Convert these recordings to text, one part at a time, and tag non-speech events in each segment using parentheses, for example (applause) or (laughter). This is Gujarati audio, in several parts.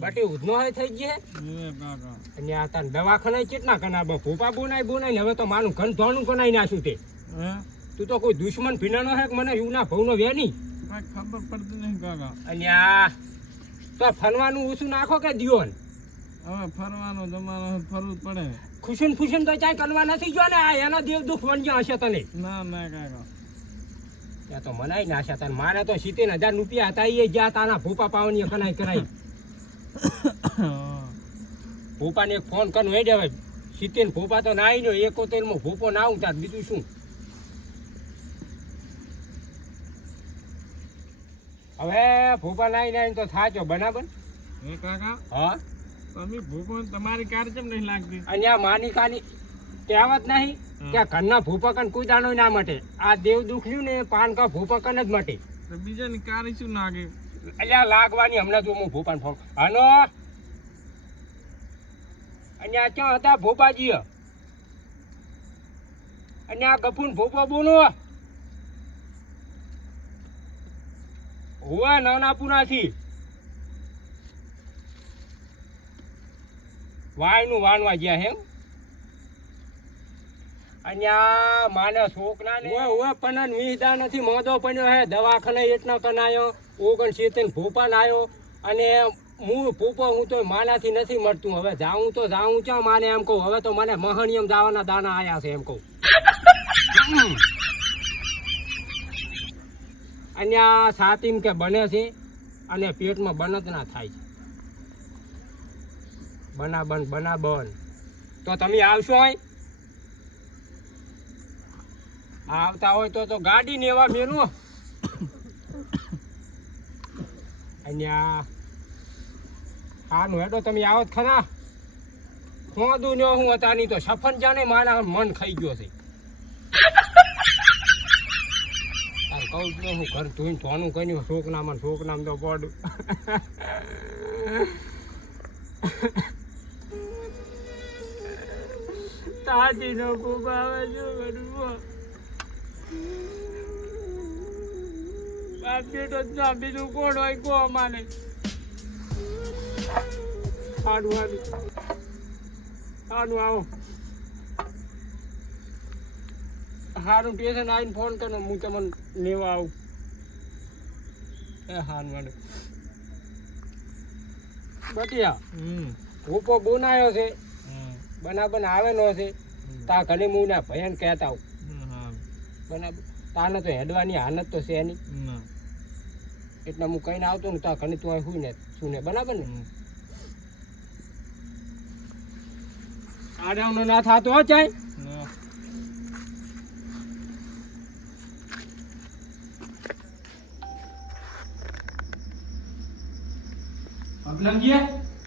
બાટી ઉધનો હે થઈ ગઈ હે? અને આ તને દવાખાને કેટલા કના બા ભૂપા બોનાય બોનાય હવે તો માનું ઘન ધોણું કનાઈ નાખ્યું તે. તું તો કોઈ દુશ્મન ભીનાનો હે કે મને એવું ના ભવનો વેની ખબર પડતી નહીં કાકા અને આ તો ફરવાનું ઓછું નાખો કે દિયો ને હવે ફરવાનો જમાનો ફરવું પડે. ખુશીન ખુશીન તો ચાય કરવા નથી જો ને? આ એના દેવ દુઃખ વણ્યા હશે તને. ના ના કાકા ત્યાં તો મનાઈ નાખ્યા તને મારે તો સિત્તેર હજાર રૂપિયા હતા એ જ્યાં તાના ભૂપા પાવાની કનાઈ કરાઈ. ભૂપાને એક ફોન કરનો એ દેવાય સિત્તેર ભૂપા તો ના આવી એકોતેરમાં ભૂપો ના ઉતાર બીજું શું? હવે ભૂપા નાઈ નાઈ તો થાચો બરાબર? કાકા? હા? તમે ભૂપો તમારી કાર કેમ નહીં લાગતી? અહીંયા માની કાની કહેવત નહીં કે ઘરના ભૂપકન કોઈ દાણો ના માટે. આ દેવ દુખ્યું ને પાન કા ભૂપકન જ માટે. બીજાની કાર શું નાગે અલ્યા લાગવાની હમણાં જો હું ભૂપાન ફોન હનો? અને આ ક્યાં હતા ભોપાજી અને આ ગફુન ભોપો બોનો? હુવા નાના પુનાથી વાયનું વાનવા ગયા હે અહીંયા માને છોકરા ને. પણ વિહદા નથી, મોદો પડ્યો હે, દવાખાને એટલો કનાયો ઓગણ સિત્તેર ભૂપાન આવ્યો અને હું, ભૂપો હું તો માનાથી નથી મળતું. હવે જાઉં તો જાઉં ચા માને એમ કહું? હવે તો મને મહણિયમ જવાના દાના આયા છે એમ કહું. અહીંયા સાતીમ કે બને છે, અને પેટમાં બનત ના થાય છે. બનાબન બનાબન. તો તમે આવશો હોય આવતા હોય તો તો ગાડી ને એવા મેલું અહીંયા હાનું હેડો, તમે આવો જ ખરા. હોદું ન હું હતા, નહીં તો સફન જાણે મારા મન ખાઈ ગયો છે. કહું છું હું, ઘર ધોઈને ધોનું કર્યું શોક નામ શોક નામ તો પડું. તાજી નો ખૂબ આવે બધું. બાપ તો જ બીજું કોણ હોય કો માને સારું સારું સારું આવો. સારું સ્ટેશન આવીને ફોન કરો હું તમને લેવા આવું. એ હારું વાડો બટિયા ભૂપો બોનાયો છે. બનાબન આવેલો છે તા ઘણી મુના ભયન કહેતા હા. બરાબર તાને તો હેડવાની હાલત તો છે નહીં ના. એટલે હું કહીને આવતો ને તો ઘણી તું અહીં ને છું ને બરાબર ને. આડાવનો ના થતો હો ચાય ના.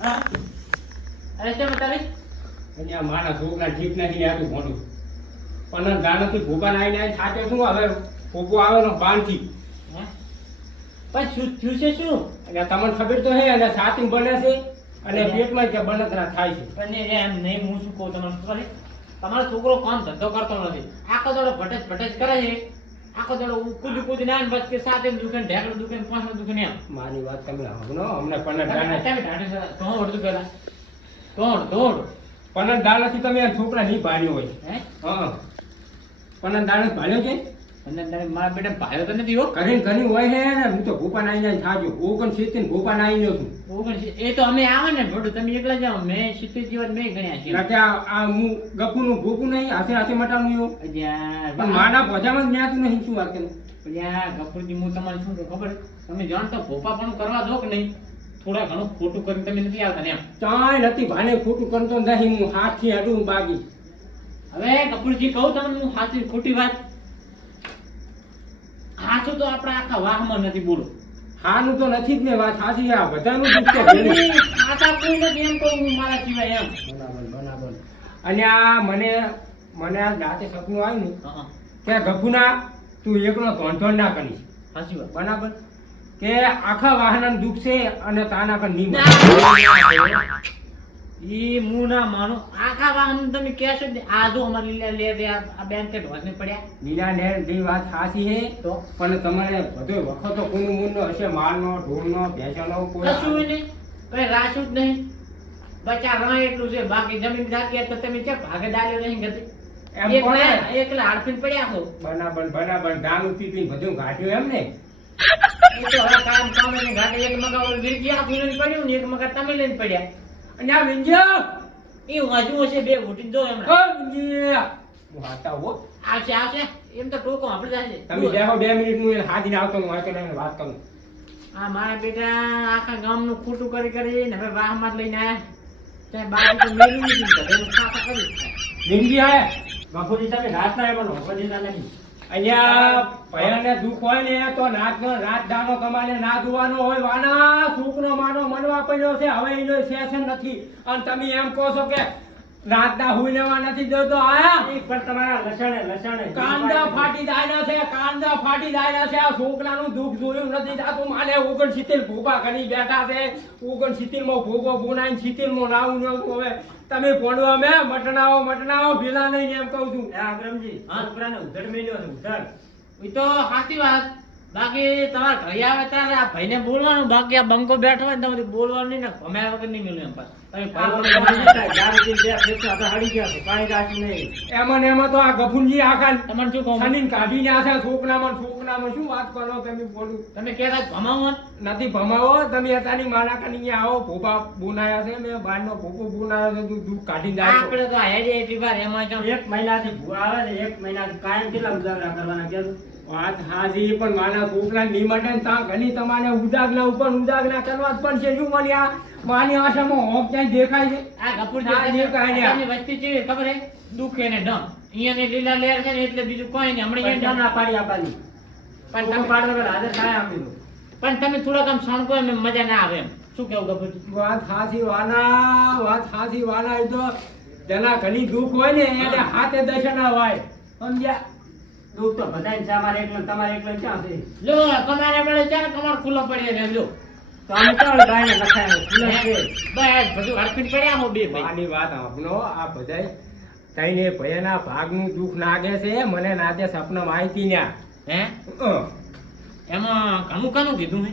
હા. અરે કેમ તારી અને આ મારા છોકરા ઠીક નથી આટલું ભણું પણ ગાનાથી ભૂકા નાઈ નાઈ થાચો શું? હવે ભૂકો આવે ને બાંધથી હે? પણ શું થયું છે શું? અને તમને ખબર તો હે અને સાતી બને છે અને પેટમાં કે બળતરા થાય છે. અને એમ નહીં હું શું કહું તમને ખબર તમારો છોકરો કામ ધંધો કરતો નથી. આખો દાડો ભટેજ ભટેજ કરે છે. આખો દાડો ઉકુદ કૂદી ના બસ કે સાથે દુકાન ઢેકડો દુકાન પાંચ દુકાન એમ. મારી વાત તમે હમણો અમને પનર દાના તમે છે તો અડધું પેલા દોડ દોડ પનર દાનાથી તમે છોકરા નહીં ભાડ્યો હોય. હે? હા. પનર દાણસ ભાડ્યો છે? અને તારે મારા બેટા ભાઈઓ તો નથી હો. કરીને ઘણી હોય હે ને હું તો ભૂપા આવી જાય થાજો ઓગણ સિત્તેર ભૂપા આવી ગયો છું. ઓગણસી એ તો અમે આવે ને ભડું તમે એકલા જાઓ. મેં સિત્તેર જીવન મેં ગણ્યા છે. એટલે આ હું ગફુનું ભૂકું નહીં હાથે હાથે મટાનું એવું પણ માના ભોજામાં જ ન્યાતું નહીં શું વાત કરું? અલ્યા, ગફુરજી હું તમારે શું ખબર? તમે જાણતો ભોપા પણ કરવા દો કે નહીં? થોડા ઘણું ખોટું કરીને તમે નથી આવતા ને એમ? ચાય નથી ભાને ખોટું કરતો નહીં હું હાથથી હડું બાગી હવે કપૂરજી કહું તમને હું સાચી ખોટી વાત? સાચું તો આપણા આખા વાહમાં નથી બોલો. હાનું તો નથી જ ને વાત સાચી આ બધાનું દુઃખ છે. આશા કોઈ નથી એમ કહું હું મારા સિવાય એમ. બરાબર બરાબર. અને આ મને મને આ રાતે સપનું આવ્યું ને. કે ગફુના તું એકનો ધોંધોન ના કરીશ. સાચી વાત. બરાબર? કે આખા વાહન દુઃખ છે અને તાના પર નહીં ઈ હું ના માનું આખા વાહન તમે કહેશો ને નહીં. આ જો અમારી લીલા લે આ બેંક ઢોસને પડ્યા. લીલા નેર જે વાત સાચી છે તો પણ તમારે બધો વખતો કુનું મુનનો હશે મારનો ઢોરનો ભેંસનો કોઈ કશું નહીં કઈ રાશું જ નહીં. બચા રણ એટલું છે બાકી જમીન રાખી તો તમે ક્યાં ભાગે ડાલ્યો નહીં ગતિ? ના- એકલા હાડપીને પડ્યા છો. બનાબન બનાબન ડાનું પી બધું ગાંઠ્યું એમ ને? એ તો હવે કામ કામ ને એક મગા ઓલું વિરજી પડ્યું ને એક મગા તમે લઈને પડ્યા. અને આ વિંજ્યા એ વાંચવું છે બે ઉઠી દો એમણે. ઓ વિંજ્યા હું હાતા હો. આવશે આવશે. એમ તો ટોકો આપણે તમે જશે બેહો બે મિનિટ હું હાથીને આવતો હું વાંચો લઈને વાત કરું. આ મારા બેટા આખા ગામનું ખોટું કરી કરીને હવે વાહમાં લઈને આયા. ત્યાં બાજુ તો મેલું નથી બધાનું ખાતા કરી વિંજ્યા બાપુજી તમે એમાં નોકરીના નહીં. અહીંયા ભયાને દુઃખ હોય ને, તો નાતનો રાત દાનો તમારે ના ધોવાનો હોય. વાના સુખનો માનો મનવા પડ્યો છે. હવે એનો સેશન નથી. અને તમે એમ કહો છો કે રાતના હુઈ લેવા નથી દેતો આયા? પણ તમારા લસણે લસણે. કાંદા ફાટી જાય છે કાંદા ફાટી જાય છે. આ છોકરાનું દુઃખ જોયું નથી જાતું માને ઓગણ સિત્તેર ભૂપા કરી બેઠા છે. ઓગણ સિત્તેરમાં ભોગો ભૂનાઈ સિત્તેરમાં નાવું ન હવે. તમે ભોંડવા મે મટનાઓ મટનાઓ ભીલા નહીં એમ કહું છું. અગ્રમજી છોકરાને ઉધડ મેલ્યો છે ઉધડ. એ તો સાચી વાત. બાકી તમારે ઘરે આવે ત્યારે આ ભાઈને બોલવાનું બાકી આ બંકો બેઠો હોય ને તમારે બોલવાનું નહીં ને ભમ્યા વગર નહીં મેળવ્યું એમ પાછું. એમાં એમાં તો આ ગફુરજી આખા તમને શું કહું? સનીન કાઢીને આ છોકરામાં છોકરામાં શું વાત કરો તમે બોલું? તમે કહેતા ભમાવો નથી ભમાવો તમે અત્યારની માના કની આવો ભોપા બોનાયા છે મેં બારનો ભોપો બોનાયો છે તું દૂધ કાઢીને જાય આપણે તો હેડી એટલી વાર એમાં તો એક મહિનાથી ભૂવા આવે ને એક મહિનાથી કાયમ કેટલા ઉજાગરા કરવાના કે વાત હાજી પણ માના છોકરા ને તાં ઘણી તમારે ઉદાગના ઉપર ઉદાગના કરવા જ પડશે. શું મને આ માની આશામાં હોક ક્યાંય દેખાય છે? આ કપૂર ના. જેની વસ્તી છે ખબર હે? દુખે ને ડમ અહીંયા ને લીલા લેર છે ને એટલે બીજું કોઈ નહીં. હમણાં અહીંયા ના પાડી આપવાની. પણ તમે પાડવા પેલા હાજર થાય આપી પણ તમે થોડાક આમ સણકો એમ મજા ના આવે એમ. શું કેવું કપૂર વાત હાસી વાના વાત હાસી વાના એ તો જેના ઘણી દુઃખ હોય ને એને હાથે દર્શન હોય. સમજ્યા? દુઃખ તો બધાય છે અમારે એકલા તમારે એકલા ને ક્યાં છે? લો તમારે મળે છે ને કમર ખુલ્લો પડી ને લો. તો આમ ચાલ ગાયને લખાય ખુલ્લો છે. બસ બધું હડપીને પડ્યા હો બે ભાઈ. આની વાત આપનો આ બધાય તઈને ભયના ભાગનું દુઃખ નાગે છે મને નાદે સપના માહિતી ન્યા. હે? એમાં ઘણું ઘણું કીધું હે?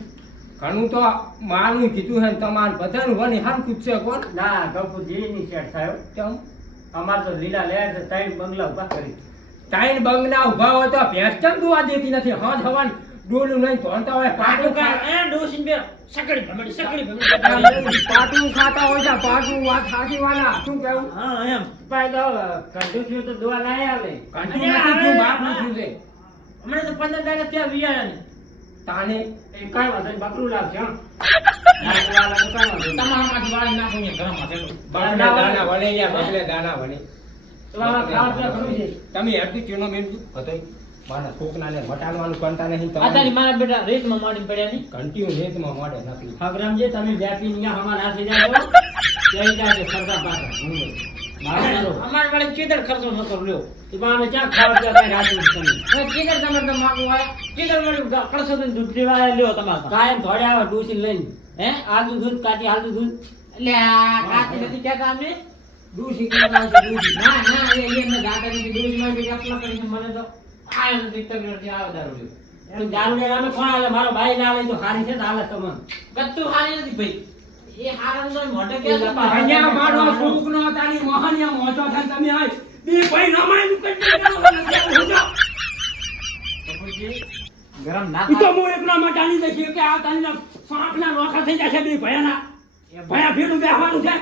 ઘણું તો માનું કીધું છે ને તમારે બધાનું વની હરખું જ છે કોણ? ના ગપુ ની સેટ થયો કેમ? અમાર તો લીલા લહેર છે ત્રણ બંગલા ઊભા કરી. ટાઈન બંગના ઊભા હોય તો ભેંસ કેમ દુવા દેતી નથી? હજ હવાન ડોલું નહીં ધોણતા હોય પાટું ખા- એ ડોસીન બે સકડી ભમડી સકડી ભમડી. પાટું ખાતા હોય છે પાટું વાત ખાતી વાલા શું કેવું હા એમ. પાય કંડુ થયું તો દુવા ના આવે કંડુ નથી તું બાપનું છે. હમણાં તો પંદર દાડા ત્યાં વિયા ને. તાને એ કઈ વાંધો બકરું લાવશે હં. નહીં. તમારામાંથી વાળ નાખું ઘરમાં. બગલે વળે દાના વળે તમે હેરથી ચીનો મેળવું હતો મારા છોકરાને મટાડવાનું કરતા નહીં આતાની મારા બેટા રેતમાં મોડી પડ્યા ની ઘંટીઓ રેતમાં મોડે નથી. ખબરામજી તમે વ્યાપી અહીંયા હમણાં નાસી જાઓ (laughs) ત્યાં જાય ખરતા પાછા. મારો મારો. અમાર વાળે ચીદર ખર્ચો નતો લ્યો તો પણ ક્યાં ખાવા પીવા કઈ છે તમે. હવે ચીદર તમારે તો માગવું હોય. ચીદર મળ્યું કડસો તો દૂધ પીવા લ્યો તમારે કાયમ થોડે આવે ડૂસી લઈને. હે? આલુ દૂધ કાચી આલુ દૂધ. એટલે આ કાકી નથી કહેતા અમે. કેવા છે ડૂસી ના ના એ એ એમને દાદા ની દૂધમાં બી અપલા કરીને મને તો આયો નથી તગડો થી આવે દારૂ લ્યો દારૂ ને કોણ મારો ભાઈ ના હાલે તો હારી છે હાલે તમને ગત્તુ હારી નથી ભાઈ. એ હારા નો મોઢે કે અહીંયા મારો છોકરો તારી મહાનિયા મોચો થાય તમે આય. બે ભાઈ નમાયનું કઈ ગરમ ના ઈ તો હું એકલો મટાની દઈશ કે આ તારી સાંપના નોખા થઈ જશે બે ભયાના. ભયા ભેડું બેહવાનું છે.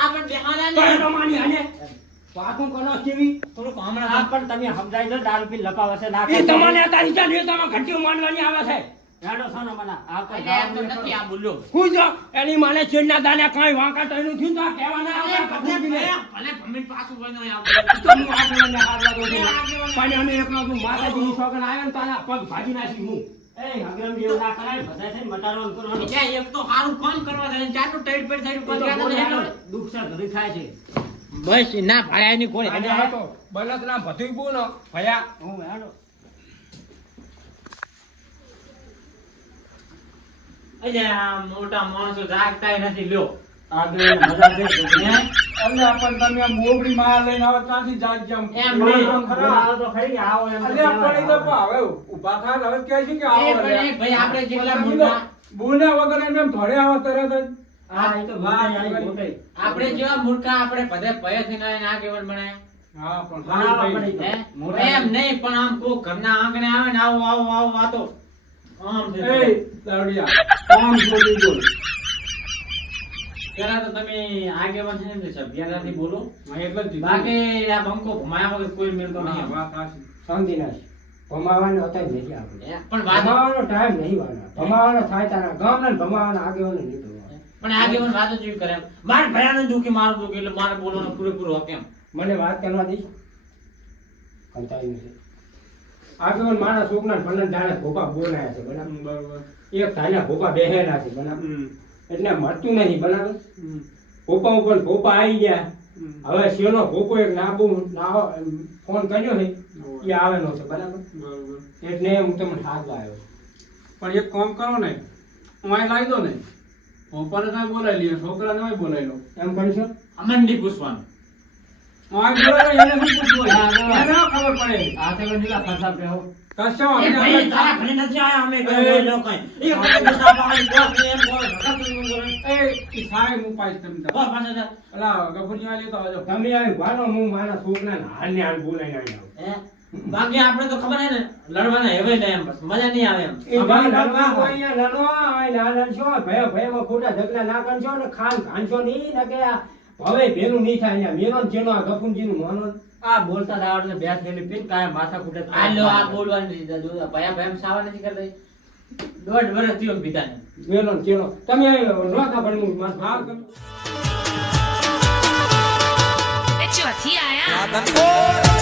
આ પણ બેહાના ને પ્રમાણે હાલે. વાતું કરો કેવી થોડુંક હા હમણાં પણ તમે સમજાઈ દો દારૂ પી લપાવે છે ના એ તમારે તારી ચાલ તમે ઘંટીઓ માનવાની આવે છે. હેડો છો ને મને એમ તો નથી આ બોલ્યો. હું જો એની માને ચીડના દાને કાંઈ વાંકા તઈનું થયું તો કહેવાના અરે આપણે ભલે ભલે બી પાછું કોઈ નહીં તો આવતું હું આગેવાનને હારવા દઉં પણ અમે એકલો છું. માતાજીની સોગંદ આવ્યો ને તો પગ ભાજી નાખી હું. એ જેવું ના કરાય બધા થઈને મટાડવાનું કરવાનું. એટલે એક તો સારું કામ કરવા દે ચારનું ટાઈટ પેટ થયું એ તો કોઈ બોલે યાદ હાલો, નથી દુઃખ છે ઘરે થાય છે. બસ ના ભાયા ની કોઈ. અને આ તો બળદના ભથુઈ બોલો, ભયા. હું હેડો. મોટા માણસો જાગતા નથી લ્યો. આગળ મજા? અલ્યા પણ તમે આ મોગડી માં લઈને આવો ત્યાંથી જાગ એમ નહીં. તો ખરી આવો એમ અલ્યા પણ તો હવે ઊભા થાય હવે કહે છે કે આવો એ ભાઈ આપણે જેટલા મોટા બોલ્યા વગર એમ એમ ઘરે આવો તરત જ. આપણે જેવા મૂર્ખા આપણે બધે ભયથી ના ના કેવળ બને હા પણ બરાબર ભાઈ, પડી હે? જાય. મોટા એમ નહીં પણ આમ કોઈ ઘરના આંગણે આવે ને આવું આવું આવું વાતો આમ જાય. કોણ બોલી બોલ પેલા તો તમે આગેવાન છે ને સભ્યતાથી બોલો. બાકી આ બંકો ભમાયા વગર કોઈ મેળતો નહીં. વાત સાચી. શાંતિનાશ ભમાવાનો અત્યારે નથી આપણે પણ ભમાવાનો ટાઈમ નહીં વાળા ભમાવાનો થાય તારા ગામ ને ભમાવાનો આગેવાનો નહીં પણ આગેવાન વાતો જ કરે. મારે ભયાનક દુખી મારું દુખી એટલે મારે બોલવાનો પૂરેપૂરો હક એમ. મને વાત કરવા દઈ કંટાળી નથી. આગેવાન મારા છોકરા પંદર જાણે ભોપા બોલાયા છે બરાબર. એક ધાના ભોપા બેહેલા છે બરાબર એટલે મળતું નથી બરાબર? પોપા ભોપા ઉપર ભોપા આવી ગયા. હવે શેનો ભોપો એક નાબુ નાવો ફોન કર્યો ને એ આવેલો છે બરાબર? બરોબર. એટલે હું તમને હાથ લાવ્યો. પણ એક કામ કરો ને હું અહીં લાવી દો ને. પોપાને કાંઈ બોલાવી લઈએ છોકરાને કાંઈ બોલાવી લો. એમ કરીશું અમને નહીં પૂછવાનું. હોય? ખબર પડે? આ તો લીલા ફરસા પહેરો. કશો અમે ભાઈ તારા ઘરે નથી આયા અમે. એ બોસ ને એમ બોલ એ. અલા. તમે આવી ભાનો હું મારા હાલ ને હાલ બોલાઈને આવી બાકી આપણે તો ખબર હે ને લડવાના હેવે ને એમ બસ મજા નહીં આવે એમ. એ ભાઈ લડવા અહીંયા ના લડશો, ભય ખોટા ઝઘડા ના કરશો ને ખાન ખાનશો નહીં ને કે આ હવે પેલું નહીં થાય અહીંયા. મેનો ને જેનો આ ગફુરજીનું મોનો આ બોલતા જ આવડે બે થેલી પીન કાય માથા કૂટે આ લો આ બોલવાની લીધા જો ભયા ભયા સાવા નથી કરતા. દોઢ વર્ષ થયો બીજા ને મેનો ને જેનો તમે પણ હું માથું હા, કરું. તમે- એ ચોથી આયા.